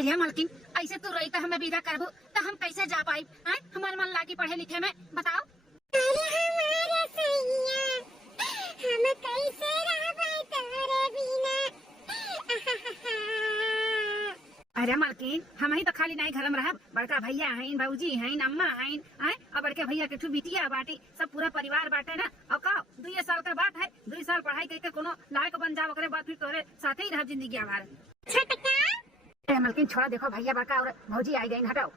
अरे मालकिन ऐसे तू रही तो हमें विदा करबो तो हम कैसे जा पाई? हमारे मन लागी पढ़े लिखे में, बताओ। अरे हमारे सैया हम कैसे रह पाए तोरे बिना। अरे मालकिन हम ही तो खाली नहीं घर में रह, बड़का भैया हैं, भौजी हैं, अम्मा हैं, और बड़के भैया के बिटिया बाटी, सब पूरा परिवार बाटे ना। और का 2 साल का बात है, 2 साल पढ़ाई करके कोनो लायक बन जाओ, ओकरे बाद फिर तोरे साथे ही रह जिंदगी हमारे। छोटका अरे मालकिन छोड़ा, देखो भैया बड़का और भौजी आई गई, हटाओ।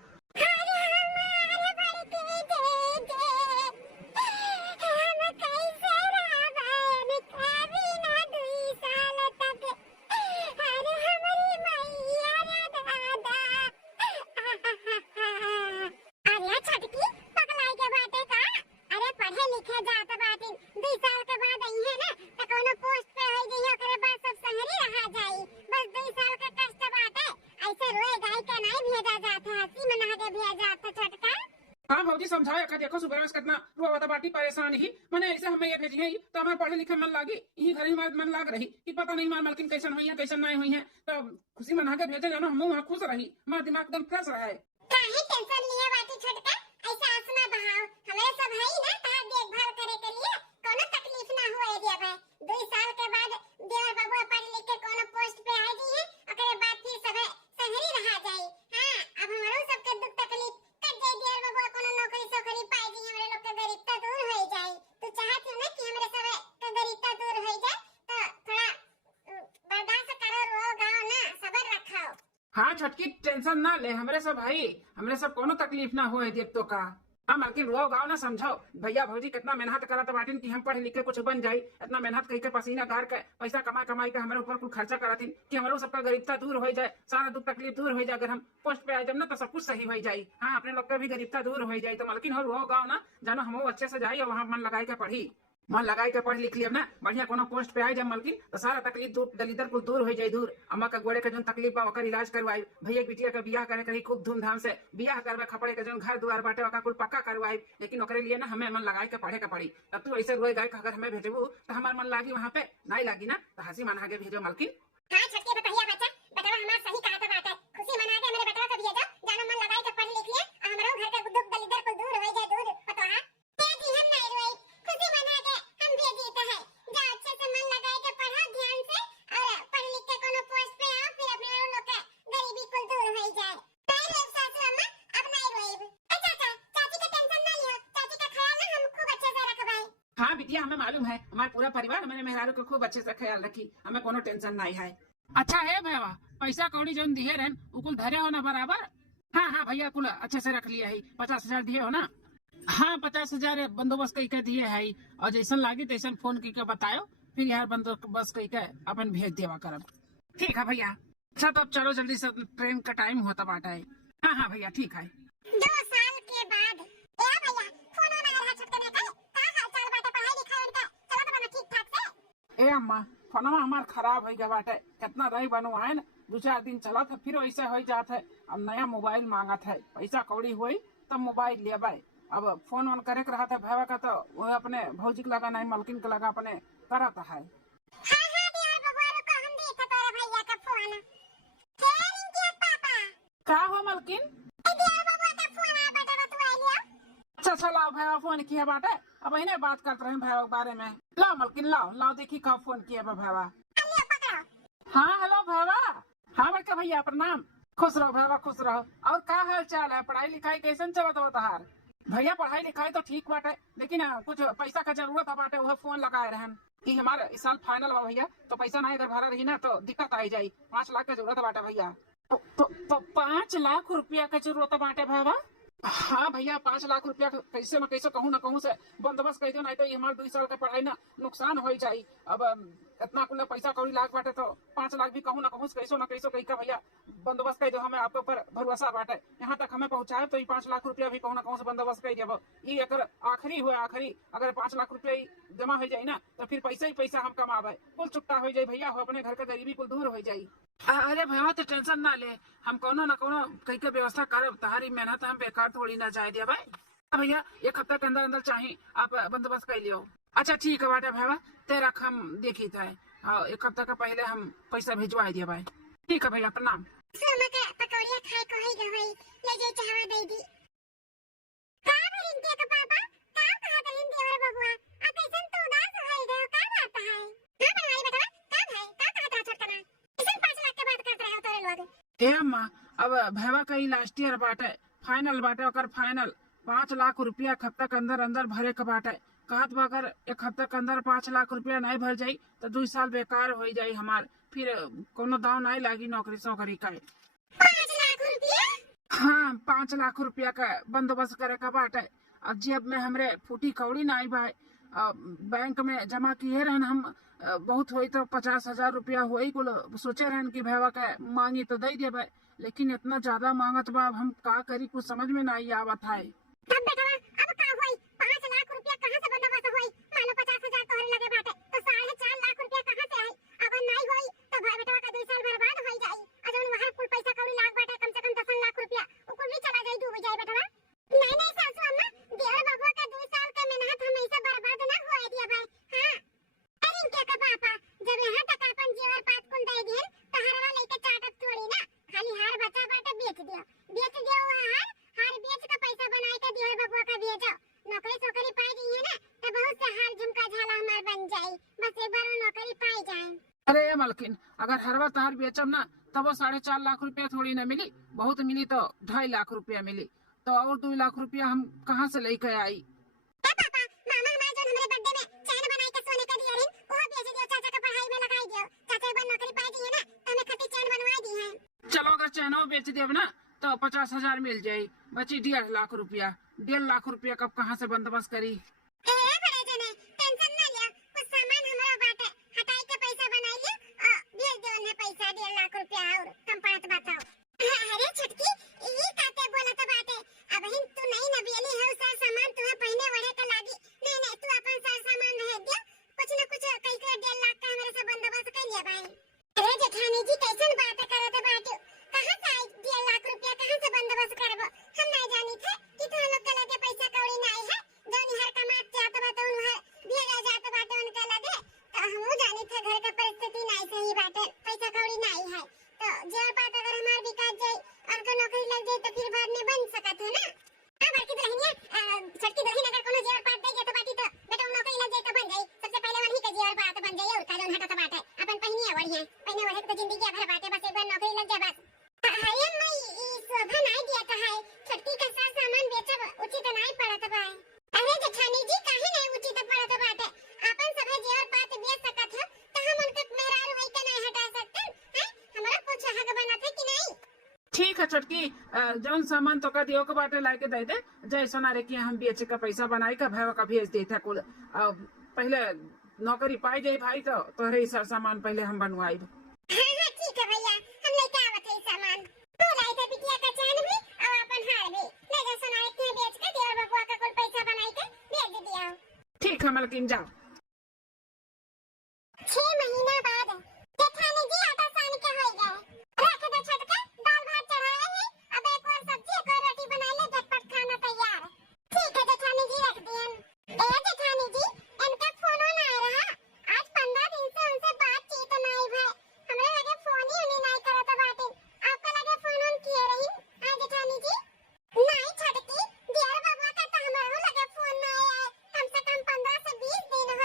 हाँ भौजी समझाया का, देखो सुबह कितना रुआ बाटी परेशान ही मैंने ऐसे हमें ये भेजी है तो हमारे पढ़े लिखे मन लागी, यही घर ही हमारे मन लाग रही कि पता नहीं हमारे मालकिन कैसन हुई है कैसन नहीं हुई है, तो खुशी मना के भेजे जानो, हम वहाँ खुश रही, हमारा दिमाग एकदम फ्रेश रहा है। काहे टेंशन लिया बाटी छोटका, ऐसा आंसू बहाओ, हमारे सब है ना तहार देखभाल करे के लिए, कोनो तकलीफ ना होए देबे। 2 साल के बाद देवर बाबू पढ़ लिख के कोनो पोस्ट पे आ जाइए, ओकरे बाद फिर सब शहरी रहा जाई। हां अब हमारो सबके दुख तकलीफ कट जाई, देवर बाबू कोनो नौकरी सोकरी पाई दी, हमरे लोग के गरीबता दूर हो जाई। तू चाहत है ना कि हमरे सब के गरीबता दूर हो जाए, तो थोड़ा बर्दाश्त करो, रो गाओ ना, सब्र रखो। हाँ छटकी टेंशन ना ले, हमरे सब भाई, हमरे सब कोनो तकलीफ ना होए देख तो का। हाँ मालकिन रुआओ गाओ ना, समझाओ भैया भौजी कितना मेहनत करत बाटिन कि हम पढ़ लिख के कुछ बन जाई, इतना मेहनत करके पसीना गार के पैसा कमा कमाई के हमारे ऊपर कुछ खर्चा करतिन कि हमारो सबका गरीबता दूर हो जाए, सारा दुख तकलीफ दूर हो जाए। अगर हम पोस्ट पे आ जाए ना तो सब कुछ सही हो जाए। हाँ अपने लोग का भी गरीबता दूर हो जाए। तो मालकिन हो रुआओ गाओ ना, जानो हम अच्छे से जाए और वहाँ मन लगाई के पढ़ी, मन लगाई के पढ़ लिख लिया ना, बढ़िया कोनो पोस्ट पे आई जब मालकिन तो सारा तकलीफ दूर दलिदर को दूर हो जाए दूर। अम्मा का गोड़े का जो तकलीफ बा ओकर इलाज करवाई, भैया बिटिया का बियाह करे करी खूब धूमधाम से बियाह करवा, खपड़े के जो घर दुआर बाटे ओका कुल पक्का करवाई। लेकिन ओकरे लिए ना हमें मन लगाई के पढ़े के पड़ी। तब तू ऐसे रोए गाय अगर हमें भेजबू तो हमार मन लागी, वहाँ पे नहीं लागी ना तो हंसी मना के भेजो मालकिन। हां छटके बताइए बच्चा, बतावा हमार सही कहा तो बात है, खुशी मना के मेरे बेटा को भेजो, जानो मन लगाई के पढ़ लिख ले, हमरो घर का दुख दलिदर को दूर हो जाए दूर। पता है तेरी हम नहीं रोई, खुशी मना के हम भेजी तो है, जा अच्छे से मन लगाई के पढ़ो ध्यान से और पढ़ लिख के कोनो पोस्ट पे आओ, फिर अपने लोग के गरीबी को दूर हो जाए। नहीं रोई सासू अम्मा, अब नहीं रोई। चाचा चाची का टेंशन ना लियो, चाची का ख्याल ना हम खूब अच्छे से रखबाई। हाँ बिटिया हमें मालूम है, हमारे पूरा परिवार मैंने मेहरारू को खूब अच्छे से ख्याल रखी, हमें कोनो टेंशन नहीं है। अच्छा है भैया, पैसा कौड़ी जो दिए रहन उकुल धरे हो ना बराबर? हाँ हाँ भैया कुल अच्छे से रख लिया है, 50,000 दिए हो ना? हाँ 50,000 बंदोबस्त करके दिए है, और जैसन लागी तैसन फोन करके बतायो, फिर यार बंदोबस्त करके अपन भेज देवा करब। ठीक है भैया। अच्छा तो अब चलो जल्दी से, ट्रेन का टाइम होता बाटा है। हाँ हाँ भैया ठीक है। 2 साल के बाद ए भैया फोन ना रहा छटके में, का हाल चाल बाटे, पढ़ाई लिखाई उनका चलत बना ठीक ठाक से? ए अम्मा फोनमा हमार खराब हो गया बाटे, कितना रही बनो है ना, 2-4 दिन चला था फिर वैसे हो जात है। अब नया मोबाइल मांगत है, पैसा कौड़ी हुई तब मोबाइल लेबे। अब फोन ऑन करे रहा था भैया का, तो वो अपने भौजी के लगा नहीं मालकिन के लगा अपने करत है। हां हां यार बबुआ को हम देखा तोरे भैया का फोन, खेल के पापा का हो मालकिन? ए यार बबुआ का फोन आ बेटा तू आ लिया। अच्छा चलाओ भैया फोन किया बाटे, अब इन्हें बात करते रहे भैया के बारे में। लाओ मालकिन लाओ लाओ, देखी कब फोन किया भैया। लिया पकड़ो। हाँ हेलो भैया। हाँ बड़का भैया प्रणाम, खुश रहो भैया खुश रहो। और का हाल चाल है, पढ़ाई लिखाई कैसन चलत हो तहार? भैया पढ़ाई लिखाई तो ठीक बाटे, लेकिन कुछ पैसा का जरूरत है बाटे, वह फोन लगाए रहन कि हमारे इस साल फाइनल बा भैया, तो पैसा नहीं अगर भरा रही ना तो दिक्कत आई जाये। 5 लाख का जरूरत बाटे भैया। तो 5 लाख रुपया का जरूरत बाटे भैया? हाँ भैया 5 लाख रुपया कैसे मैं कैसे कहूँ ना कहूँ से बंदोबस्त कर दो, नहीं तो ये हमारे 2 साल का पढ़ाई ना नुकसान हो जाये। अब इतना कुल पैसा कौड़ी लाख बाटे तो 5 लाख भी कहूँ ना कहूँ कैसो ना कैसो कही का भैया बंदोबस्त कर दो, हमें आपके ऊपर भरोसा बाटे। यहाँ तक हमें पहुँचाए तो ये 5 लाख रुपया भी कहूँ ना कहूँ से बंदोबस्त कर देव। ये अगर आखिरी हुआ आखिरी, अगर 5 लाख रुपया जमा हो जाये ना तो फिर पैसा ही पैसा हम कमावे, कुल चुकता हो जाये भैया, अपने घर का गरीबी कुल दूर हो जाये। अरे भैया तो टेंशन ना ले, हम कोनो ना कोनो कहीं के व्यवस्था करब, तहारी मेहनत हम बेकार थोड़ी ना जाए दिया भाई। भैया 1 हफ्ता के अंदर अंदर चाहिए, आप बंदोबस्त कर लियो। अच्छा ठीक है बाटे भैया, तेरा हम देखी था 1 हफ्ता का पहले हम पैसा भिजवा दिया भाई। ठीक है भैया प्रणाम। खाए को ही रहोई ले जे चाहवा दे दी का भरिन के का पापा का कहा दलिन देवर बबुआ आ कैसन तो उदास होई गयो का बात है हां बनवाई बता का भाई का कहता छोटका ना कैसन 5 लाख के बात करत रहे हो तोरे लोग ए अम्मा अब भैवा कई लास्ट ईयर बाटे फाइनल बाटे ओकर फाइनल 5 लाख रुपया एक हफ्ता के अंदर अंदर भरे के बाटे कहत बा अगर एक हफ्ता के अंदर 5 लाख रुपया नहीं भर जाई तो 2 साल बेकार हो जाई हमार फिर कोनो दाव नहीं लागी नौकरी सोकरी का 5 लाख रुपया हाँ 5 लाख रुपया का बंदोबस्त करे का बाटे अब जेब में हमरे फूटी कौड़ी नहीं भाई बैंक में जमा किए रहन हम बहुत होई तो 50,000 रुपया होई कुल सोचे रहन कि भैया के मांगी तो दे देबे लेकिन इतना ज्यादा मांगत बा अब हम का करी कुछ समझ में नहीं आवत है तब बेटा अब का होई 5 लाख रुपया कहां से बंदोबस्त होई मान लो 50,000 तोहरे लगे बाटे तो 4.5 लाख रुपया कहां से आई अगर नहीं होई तो भाई बेटा का 2 साल बर्बाद हो जाई और जौन वहां कुल पैसा कौड़ी लाख बाटे कम से कम 10 लाख रुपया वो कुल भी चला जाई डूब जाई बेटा नहीं नहीं सासू अम्मा देवर बाबू का 2 साल का मेहनत हमेशा बर्बाद ना होए दिया भाई हां अरे इनके का पापा जब यहां तक अपन जेवर पात कुल दे दिए तो हरवा लेके चाटत थोड़ी ना खाली हार बचा बाटे बेच दियो हार बेच का पैसा बनाए के देवर बाबू का भेजो नौकरी सोकरी पाई गई है ना तो बहुत से हाल झुमका झाला हमार बन जाई बस एक बार वो नौकरी पाई जाए अरे मलकिन अगर हरवा तहार बेचम ना तब वो 4.5 लाख रुपया थोड़ी ना मिली बहुत मिली तो 2.5 लाख रुपया मिली तो और 2 लाख रुपया हम कहाँ से लेके आई पापा मामा हमार जो हमरे बर्थडे में चैन बनाई के सोने का दिया रिन वो बेच दियो चाचा का पढ़ाई में लगाई दियो चाचा एक बार नौकरी पाई गई है ना तो हमें खट्टी चैन बनवा दी है चलो अगर चैनो बेच देब ना तो 50,000 मिल जाये बची 1.5 लाख रुपया 1.5 लाख रुपया कब कहाँ से बंदोबस्त करी ए बड़े जने टेंशन ना लिया कुछ सामान हमरा बाटे हटाई के पैसा बनाई लियो और भेज दो उन्हें पैसा 1.5 लाख रुपया और कम पड़त बताओ अरे छटकी ये काते बोलत बाटे अब हिन तू नहीं न बेली है सारा सामान तुम्हें पहने वड़े का लागी नहीं नहीं तू अपन सारा सामान रह दियो कुछ न कुछ कई के 1.5 लाख का हमारे से बंदोबस्त कर लिया भाई अरे जेठानी जी कैसन बात करत बाटे कहां से आई 1.5 लाख रुपया कहां से बंदोबस्त करबो हम नहीं जानी थे कि तू लोग के लगे पैसा कौड़ी नहीं है जोनी हर कमात जात बाटे उन भेजा जात बाटे उनके लगे तो हम जानी थे घर का परिस्थिति नहीं सही बाटे पैसा कौड़ी नहीं है तो जेवर पात अगर हमार विकास जाए और को नौकरी लग जाए तो फिर बाद में बन सकत है ना हां बड़की दुल्हनिया छोटकी दुल्हन अगर कोनो जेवर पात दे तो बाटी तो बेटा नौकरी लग जाए तो बन जाए सबसे पहले वही के जेवर पात बन जाए और का जोन हटत बाटे अपन पहनिया बढ़िया पहने वही तो जिंदगी भर बाटे बस एक बार नौकरी लग जाए बस हरिया मैं शोभा नहीं दिया था है छुट्टी का सारा सामान बेचब उचित नहीं पड़त बा अरे जेठानी जी काहे नहीं उचित पड़त बाटे अपन सब जेवर पात बेच सकत हो तो हम उनके मेहरारू होई के नहीं हटा सकते हैं हमरा कुछ हक बनत है कि नहीं ठीक है छोटकी जौन सामान तो का दियो के बाटे लाके दे दे जैसा ना रे कि हम बेच का पैसा बनाई का भैया का भेज देता कुल पहले नौकरी पाई जाई भाई तो तोहरे ही सामान पहले हम बनवाई हां ठीक है भैया हम लेके आवत है सामान तू लाई थे बिटिया का चैन भी और अपन हार भी ले जा सोना के बेच के देवर बबुआ का कुल पैसा बनाई के भेज दिया ठीक है मलकिन जाओ 6 महीना बाद जेठानी जी आटा सान के हो गए रख दे छटका दाल भात चढ़ाए है अब एक और सब्जी एक और रोटी बना ले झटपट खाना तैयार ठीक है जेठानी जी रख दियन ए जेठानी जी इनका फोन ना आ रहा आज 15 दिन से उनसे बातचीत नहीं भाई हमरे लगे फोन ही उन्हें नहीं करत बाटे आपका लगे फोन ऑन किए रही हां जेठानी जी नहीं छटकी देवर बाबा का तो हमरो लगे फोन नहीं आए कम से कम 15 से 20 दिन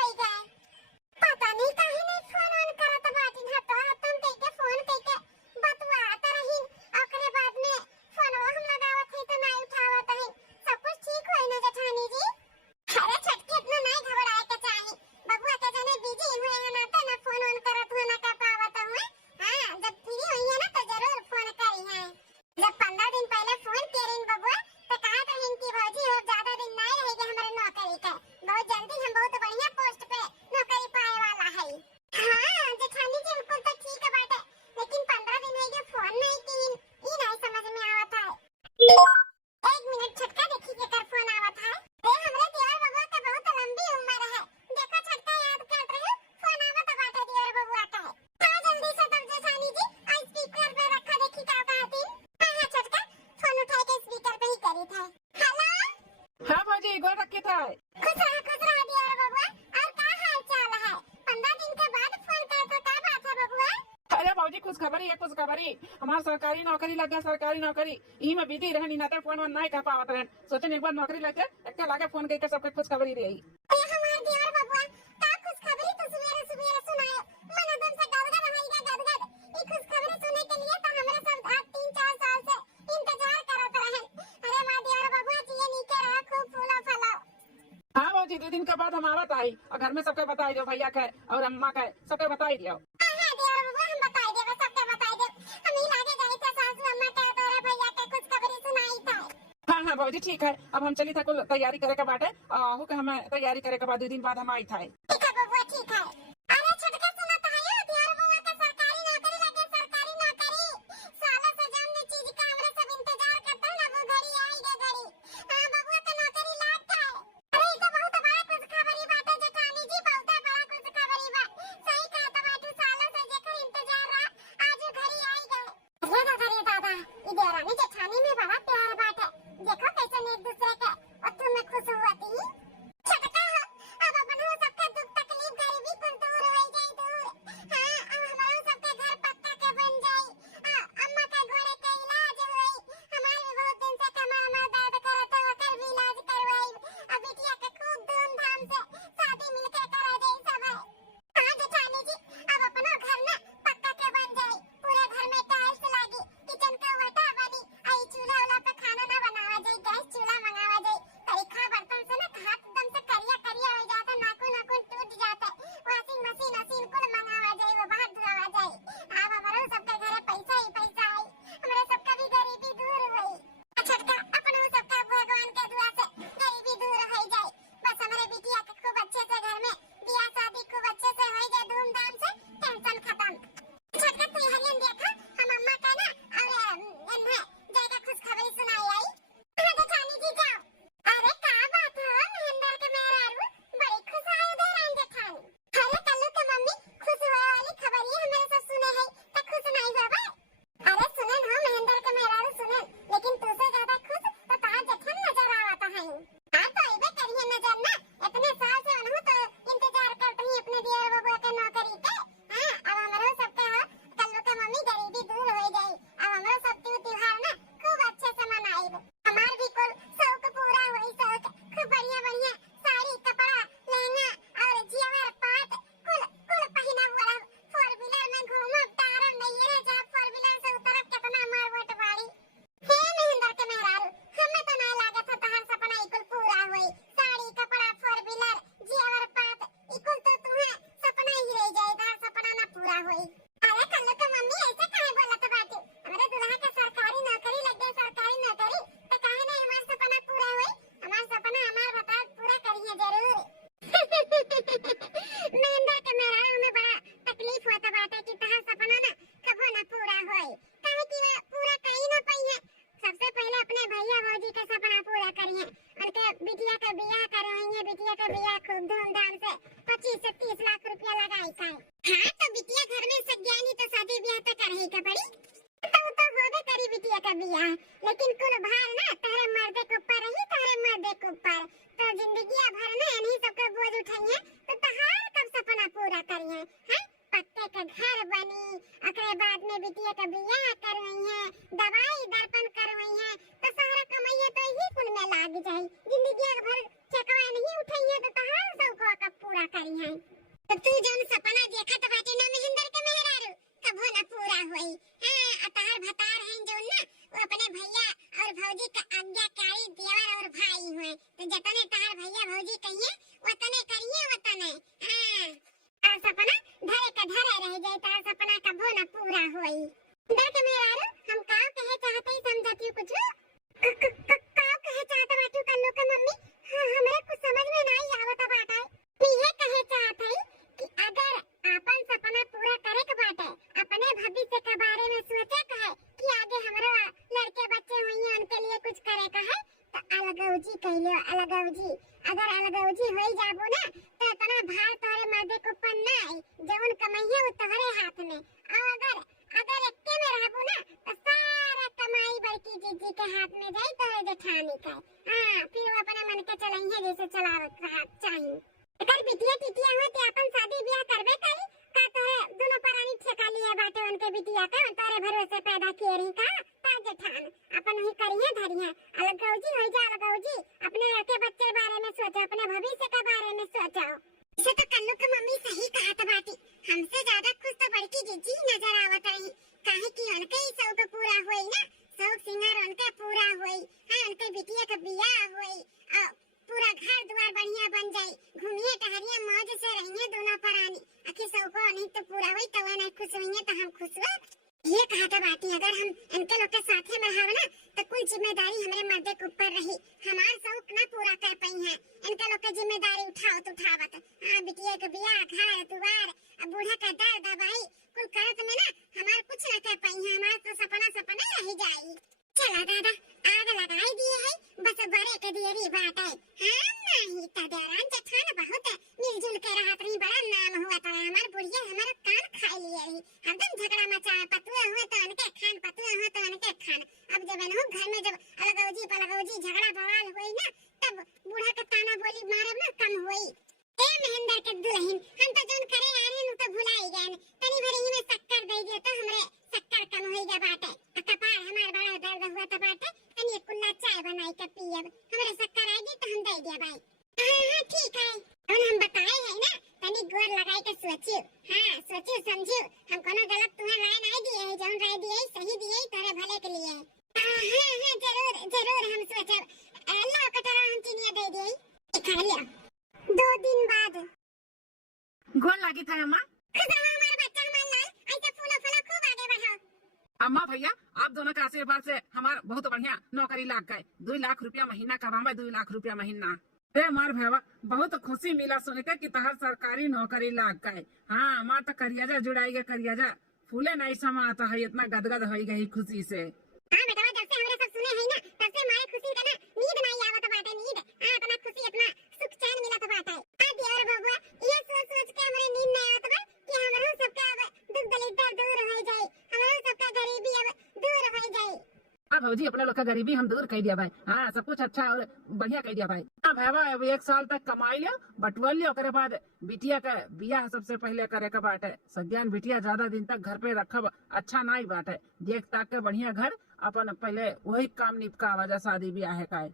खुशखबरी है खुशखबरी। हमार सरकारी नौकरी लग गया, सरकारी नौकरी। यही में बिजी रहनी ना तो फोन नहीं कह पावत रहन। सोचन एक बार नौकरी लग गया, एक लागे फोन करके सबके खुशखबरी रही। हमार देवर बबुआ का खुशखबरी तो सवेरे सवेरे सुनाए। मन एकदम से गदगद होइगा गदगद। ई खुशखबरी सुने के लिए तो हमरा सब 3-4 साल से इंतजार करत रहन। अरे मां देवर बबुआ जी ये नीके रहा, खूब फूला फला। हाँ भौजी 2 दिन के बाद हम आवत आई और घर में सबके बताई दो, भैया के और अम्मा के सबके बताई दियो। हां देवर बबुआ हम बताई देबे, सबके बताई देब। हम ही लागे जाई थे सासू अम्मा के तोरे भैया के खुशखबरी सुनाई था। हाँ भौजी ठीक है। अब हम चली था कुल तैयारी करे के बाटे। हो के हमें तैयारी करे के बाद 2 दिन बाद हम आई था। ठीक है बबुआ ठीक है। अरे छोटका सुना तो है यो देवर बबुआ का सरकारी नौकरी लगे, सरकारी नौकरी। सालों से जौन चीज का हमरे सब इंतजार करते हैं ना वो घड़ी आई गे घड़ी। हां बबुआ का नौकरी लाग गया। अरे ये तो बहुत बड़ा खुशखबरी बात है जेठानी जी, बहुत बड़ा खुशखबरी बा। सही कहा तो बाटू, सालों से जेकर इंतजार रहा आज घड़ी आई गए। ये ना करे दादा, ई देवरानी जेठानी में बड़ा प्यार बात है। देखो कैसे एक दूसरे के अथु में खुश होती। छोटका हो अब अपन हो सबका दुख तकलीफ गरीबी कुल दूर हो जाए दूर। हां अब हमारो सबके घर पक्का के बन जाए। अम्मा का घोड़े का इलाज होई। हमारे भी बहुत दिन से कमर दर्द करत है, ओकर भी इलाज करवाई। अब बिटिया के खूब धूमधाम से शादी मिलके करा जाए सब है। हां जेठानी जी अब अपनो घर ना पक्का के बन जाए। पूरे घर में टाइल्स लागी, किचन का वटा बनी। आई चूल्हा वाला पे खाना ना बनावा जाए, गैस चूल्हा मंगावा जाए। तरीका बर्तन से ना हाथ एकदम से करिया करिया हो जाता, नाखून नाखून टूट जाता। वॉशिंग मशीन मशीन कुल मंगावा जाए, वो बाहर धुआवा जाए। अब हमारो सबके घरे पैसा ही पैसा आई। हमरे सबका भी गरीबी दूर हुई। छोटका अपनो सबका भगवान के दुआ से गरीबी दूर हो जाए। बस हमारे बिटिया के खूब अच्छे से घर में बियाह शादी खूब अच्छे से हो जाए, धूमधाम से, टेंशन खत्म। छोटका तू हरियन देखा हम अम्मा का ना और इन्हें जाएगा खुशखबरी सुनाई आई। हाँ जेठानी जी जाओ। अरे का बात है महेंद्र के मेहरारू बड़ी खुश आए दे रहे जेठानी। अरे कल्लू के मम्मी खुश हुए वाली खबर ये हमारे से सुने है तो खुश नहीं हुआ बा। अरे सुने ना महेंद्र के मेहरारू सुने, लेकिन तुझसे ज्यादा खुश तो तार जेठन नजर आवता है। हां तो इबे करिए नजर ना, इतने साल से उन्हों तो इंतजार करते ही अपने देवर बबुआ के नौकरी के। हां अब हमारो सबके हो कल्लू के मम्मी गरीबी दूर हो जाए। अब हमारो सब त्योहार ना खूब अच्छे से मनाएब। हमार भी कुल शौक पूरा होई, शौक खूब बढ़िया बढ़िया साड़ी कपड़ा लहंगा और जेवर पाट कुल कुल पहिनब वाला। 4 व्हीलर में घूमब तारम नहीं है जा 4 व्हीलर से उतरब कितना मारवट वाली। हे महेंद्र के मेहरारू हमें तो नहीं लागत है तहार सपना इकुल पूरा होई। साड़ी कपड़ा 4 व्हीलर जेवर पाट इकुल तो तुम्हें सपना ही रह जाए, तहार सपना ना पूरा होई। अरे कल्लू के मम्मी ऐसे काहे बोलत बाटू? हमारे दुल्हा के सरकारी नौकरी लग गई, सरकारी नौकरी तो काहे नहीं हमार सपना पूरा होई? हमार सपना हमार बता पूरा करिए जरूर। महेंद्र के मेहरारू हमें बड़ा तकलीफ होता बाटे कि तहार सपना ना कबो ना पूरा होई। काहे कि वह पूरा कहीं ना पाई है। सबसे पहले अपने भैया भौजी का सपना पूरा करिए। उनके बिटिया का बियाह करवाएंगे, बिटिया का बियाह खूब धूमधाम से 25 से 30 लाख रुपया लगाई का। हां तो बिटिया घर में सज्ञानी तो शादी ब्याह तो कर ही के पड़ी। तो होबे करी बिटिया का बियाह, लेकिन कुल भार ना तारे मर्दे के ऊपर रही, तारे मर्दे के ऊपर। तो जिंदगी भर ना इन्हीं सबके बोझ उठाइए तो तहार कब सपना पूरा करिए। हैं पक्के का घर बनी, ओकरे बाद में बिटिया का बियाह करवाइए, दवाई दर्पण करवाइए तो सारा कमाइए तो यही कुल में लाग जाए। जिंदगी भर चकवा नहीं उठाइए तो तहार सब को कब पूरा करिए। तो तू जौन सपना देखत बाटे ना महेंद्र के मेहरारू कबो ना पूरा होई। हां तार भतार हैं जौन ना वो अपने भैया और भौजी का आज्ञाकारी देवर और भाई हुए। तो जतने तार भैया भौजी कहिए वतने करिए वतने। हां तार सपना धरे का धरे रह जाए, तार सपना कबो ना पूरा होई। महेंद्र के मेहरारू हम का कहे चाहते ही समझती कुछ का कहे चाहता बाटू कल्लू के मम्मी? हमरे कुछ समझ में नहीं आवत बाटे। ये कहे चाहते कि अगर अपन सपना पूरा करे के बाटे, अपने भविष्य के बारे में सोचे के है कि आगे हमरो लड़के बच्चे होइए उनके लिए कुछ करे के है तो अलगौजी कहियो। अलगौजी अगर अलगौजी होई जाबो ना तो इतना भार तोरे मर्दे के ऊपर ना आई, जौन कमाइए वो तोहरे हाथ में। और अगर एक्के में रहबो ना तो सारा कमाई बड़की जीजी के हाथ में जाई, तोरे जेठानी के। हां फिर वो अपने मन के चलाइए जैसे चलावत चाहिए। अगर बिटिया टिटिया हो तो अपन शादी ब्याह करबे करी का तोरे दोनों परानी ठेका लिए बाटे उनके बिटिया का तारे भरोसे पैदा किए रही का तार जेठान अपन ही करिए धरिए अलग गौजी हो जा अलग गौजी अपने के बच्चे बारे में सोचो अपने भविष्य के बारे में सोचो। इसे तो कल्लू की मम्मी सही कहा था बाटी हमसे ज्यादा खुश तो बड़की जीजी नजर आवत रही काहे कि उनके ही शौक पूरा होई ना शौक सिंगार उनके पूरा होई हां उनके बिटिया का बियाह होई और पूरा घर द्वार बढ़िया बन जाई घूमिए टहरिए मौज से रहिए दोनों परानी आखिर शौक नहीं तो पूरा होई तो नहीं खुश होइए तो हम खुश हुआ। ये कहा था बाटी अगर हम इनके लोग के साथ में रहा ना तो कुल जिम्मेदारी हमारे मर्दे के ऊपर रही हमार शौक ना पूरा कर पाई है इनके लोग की जिम्मेदारी उठाओ तो उठावत हां बिटिया के बियाह घर द्वार अब बूढ़ा का दर दवाई कुल करत में ना हमार कुछ ना कर पाई है हमार तो सपना रह जाई। चला दादा आग लगाई दिए है बस बड़े के दिए री बात है हां नहीं तदेरान जेठान बहुत मिलजुल के रहत रही बड़ा नाम हुआ था हमार बुढ़िया हमारा कान खाई लिए रही हरदम झगड़ा मचा पतुआ हुआ तो उनके खान पतुआ हुआ तो उनके खान अब जब न घर में जब अलगौजी पलगौजी झगड़ा बवाल हुई ना तब बूढ़ा का ताना बोली मारे ना कम हुई। ए महेंद्र के दुल्हन हम तो जोन करे आ रहे तो भुलाई गए तनी भरी ही में शक्कर दे दिए तो हमरे शक्कर कम होई गा बाटे कपार हमार बड़ा दर्द हुआ तो बाटे तनी कुल्ला चाय बनाई के पियब हमरे शक्कर आएगी तो हम दे दिया भाई हां ठीक है और हम बताए है ना तनी गोर लगाई के सोचियो हां सोचियो समझियो हम कोनो गलत तुम्हें राय नहीं दिए है जोन राय दिए सही दिए तोरे भले के लिए हां जरूर जरूर हम सोचब अल्लाह का तरह हम चिनिया दे दिए खा लिया 2 दिन बाद गोल लगी था अम्मा हमारा बच्चा हमारा लाल ऐसे फूलो फूलो खूब आगे बढ़ाओ। अम्मा भैया आप दोनों के आशीर्वाद से हमार बहुत बढ़िया नौकरी लाग गए 2 लाख रुपया महीना कमावे 2 लाख रुपया महीना ए मार भैया बहुत खुशी मिला सुन के कि तहार सरकारी नौकरी लाग गए। हाँ हमार तो करियाजा जुड़ाई गए करियाजा फूले नहीं समाता है इतना गदगद हो गई खुशी से। हां बेटा जब से हमरे सब सुने है ना तब से मारे खुशी का ना नींद नहीं आवत बाटे नींद हां इतना खुशी इतना सुख चैन मिला तो बाटे आ दिया और बबुआ ये सोच सोच के हमरे नींद नहीं आवत बा कि हमरो सबका अब दुख दलिद्र दूर हो जाए हमरो सबका गरीबी अब दूर हो जाए। हाँ भौजी अपने लोग का गरीबी हम दूर कर दिया भाई हाँ सब कुछ अच्छा और बढ़िया कर दिया भाई। हाँ भैया अब 1 साल तक कमाई लियो बटवल लियो करे बाद बिटिया का बियाह सबसे पहले करे के बाटे सज्ञान बिटिया ज्यादा दिन तक घर पे रखब अच्छा नहीं बाटे देख ताक के बढ़िया घर अपन पहले वही काम निपका वजह शादी ब्याह का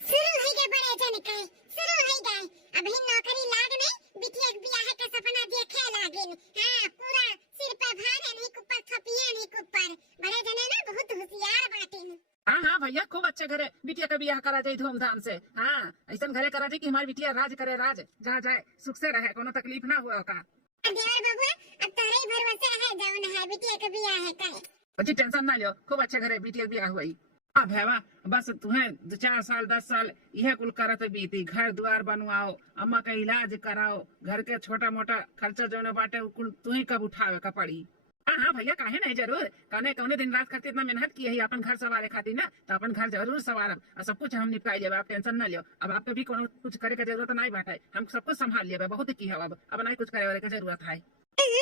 शुरू है के बड़े जन के शुरू है गए अभी नौकरी लाग नहीं बिटिया के बियाह के सपना देखे लागिन हां पूरा सिर पे भार है नहीं ऊपर थपिया नहीं ऊपर बड़े जने ना बहुत होशियार बाटिन। हाँ हाँ भैया खूब अच्छे घरे बिटिया का बियाह करा जाए धूमधाम से हाँ ऐसा घरे करा जाए कि हमारी बिटिया राज करे राज जहाँ जाए सुख से रहे कोनो तकलीफ ना हुआ का। देवर बबुआ अब तोरे भरोसे है जवन है बिटिया के बियाह है करे बच्ची टेंशन ना लियो खूब अच्छे घरे बिटिया का बियाह हुई। अब है बस तुम्हें 2-4 साल 10 साल यह कुल करत बीती घर द्वार बनवाओ अम्मा का इलाज कराओ घर के छोटा मोटा खर्चा जो बाटे कुल तुम्हें कब उठावे का पड़ी। हाँ हाँ भैया काहे नहीं जरूर कौने दिन रात करके इतना मेहनत की है अपन घर सवारे खाती ना तो अपन घर जरूर सवारब और सब कुछ हम निपटाई लेबे आप टेंशन न लियो अब आपके भी कोनो कुछ करे का जरूरत नहीं बाटे हम सब कुछ संभाल लेबे बहुत की है अब नहीं कुछ करे वाले का जरूरत है।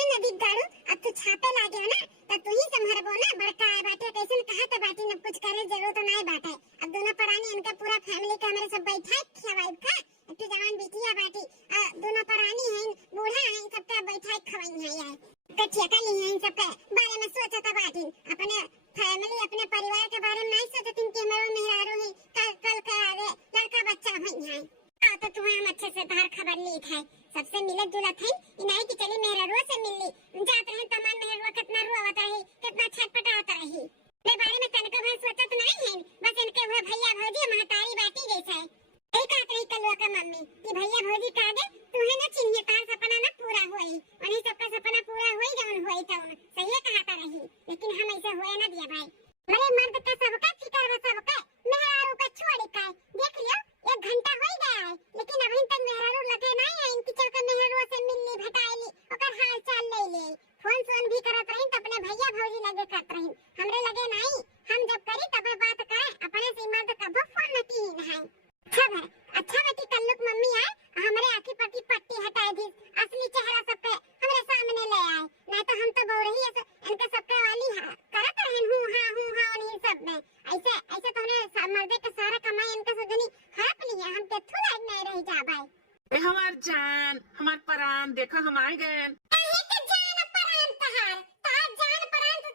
नदी गारू अब तू छापे लागे ना तो तू ही संभालबो ना बड़का बाटे कैसन कहा तो बाटी न कुछ करे जरूरत नहीं बाटे अब दोनों परानी इनका पूरा फैमिली का हमारे सब बैठा खवाई का तू जवान बिटिया बाटी दोनों परानी हैं बूढ़ा हैं सबका बैठा खवाई है यार कच्चिया का ली हैं सबके बारे में सोचता बाटी अपने फैमिली अपने परिवार के बारे में नहीं सोचती कि हमारे मेहरारू है कल का लड़का बच्चा भई है तो तुम्हें हम अच्छे से बाहर खबर ली है सबसे मिलत जुलत है इनाई की चली मेहरारू से मिलली जाते हैं तमाम मेहरारू कितना रुआवत रही कितना छटपटावत रही मेरे बारे में तनको भर सोचत नहीं है बस इनके हुए भैया भौजी महतारी बाटी जैसा है एक कहत रही कलुआ का मम्मी कि भैया भौजी का दे तुम्हें ना चिन्हिए तार सपना ना पूरा होई उन्हीं सबका सपना पूरा होई जवन होई तवन सही कहता रही लेकिन हम ऐसे होए ना दिया भाई मेरे मर्द का सबका फिकर बस सबका मेहरारू का छोड़ का देख लियो 1 घंटा हो गया है लेकिन अभी तक मेहरारू लगे नहीं है इनकी चल के मेहरारू से मिलनी भटाईली ओकर हाल चाल ले ले फोन भी करत रही तो अपने भैया भौजी लगे करत रही हमरे लगे नहीं हम जब करी तब बात करे अपने से मर्द कबो फोन न की है। अच्छा बेटी कल्लुक मम्मी आए हमरे आंखी पर की पट्टी हटाई दी असली चेहरा सबके हमरे सामने ले आए नहीं तो हम तो बोल रही है इनके सबके वाली करत रहन हूं हां उन्हीं सब में ऐसे ऐसे तो ने मर्दे के सारा कमाई इनके सजनी हड़प लिया हम के थोड़ा नहीं रह जा भाई हमार जान हमार परान देखो हम आ गए काहे के जान परान तहार जान परान